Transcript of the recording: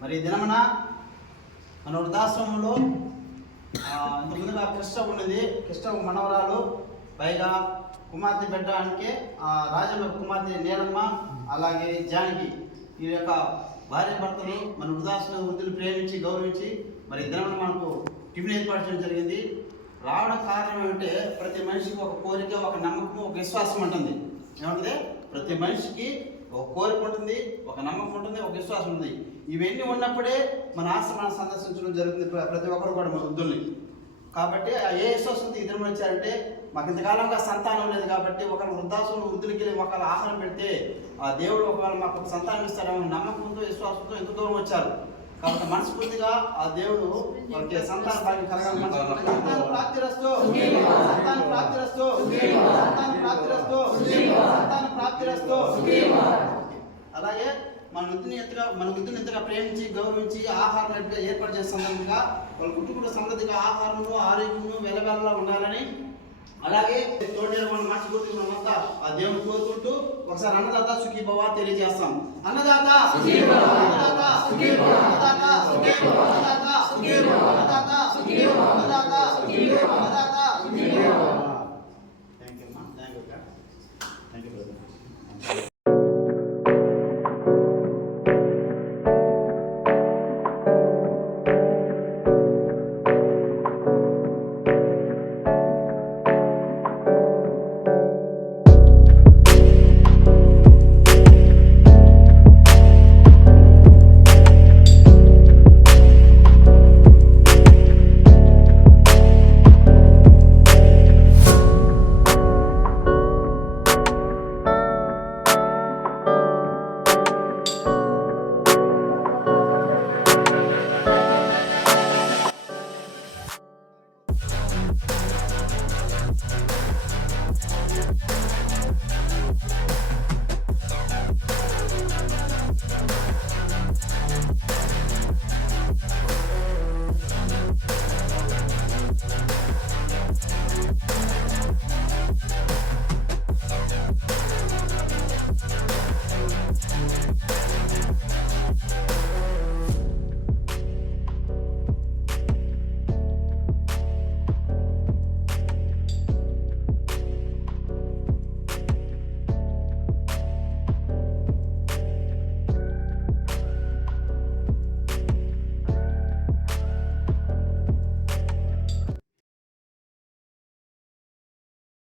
మరి దినమున మన వృద్ధాశ్రమంలో ముందుగా కృష్ణ ఉన్నది. కృష్ణ మనవరాలు, పైగా కుమార్తె పెట్టడానికి రాజమ్మ కుమార్తె నీలమ్మ, అలాగే జానకి, ఈ యొక్క భార్య భర్తలు మన వృద్ధాశ్రమ వృద్ధులు ప్రేమించి గౌరవించి మరి దినమున మనకు టిఫిన్ ఏర్పాటు చేయడం జరిగింది. రావడం కారణం ఏమంటే, ప్రతి మనిషికి ఒక కోరిక, ఒక నమ్మకం, ఒక విశ్వాసం ఉంటుంది. ఏమంటుంది? ప్రతి మనిషికి ఒక కోరిక ఉంటుంది, ఒక నమ్మకం ఉంటుంది, ఒక విశ్వాసం ఉంటుంది. ఇవన్నీ ఉన్నప్పుడే మన ఆశ్రమాన్ని సందర్శించడం జరుగుతుంది ప్రతి ఒక్కరు కూడా మన వృద్ధుల్ని. కాబట్టి ఏ విశ్వాసంతో ఇద్దరు వచ్చారంటే, మాకు ఇంతకాలంగా సంతానం లేదు కాబట్టి ఒకరు వృద్ధాశ్రమం వృద్ధులకి వెళ్ళి ఒకవేళ ఆహారం పెడితే ఆ దేవుడు ఒకవేళ మాకు సంతానం ఇస్తాడేమో నమ్మకంతో విశ్వాసంతో ఎంత దూరం వచ్చారు. కాబట్టి మనస్ఫూర్తిగా ఆ దేవుడు వాళ్ళకి సంతాన భాగ్యం కలగాలి. సంతాన ప్రాప్తిరస్తు, సంతాన ప్రాప్తిరస్తు, సంతాన ప్రాప్తిరస్తు, సంతాన ప్రాప్తిరస్తు. అలాగే మన వృద్ధిని ఎంతగా ప్రేమించి గౌరవించి ఆహారం ఏర్పాటు చేసే సందర్భంగా వాళ్ళ కుటుంబ సమృద్ధిగా ఆహారము ఆరోగ్యము వెలవెలలా ఉండాలని, అలాగే తోడేరు మన మనస్ఫూర్తిగా మనమంతా ఆ దేవుని కోరుకుంటూ ఒకసారి అన్నదాత సుఖీభవ తెలియజేస్తాం. అన్నదాత సుఖీభవ, అన్నదాత సుఖీభవ, అన్నదాత సుఖీభవ, అన్నదాత సుఖీభవ, అన్నదాత సుఖీభవ, అన్నదాత సుఖీభవ.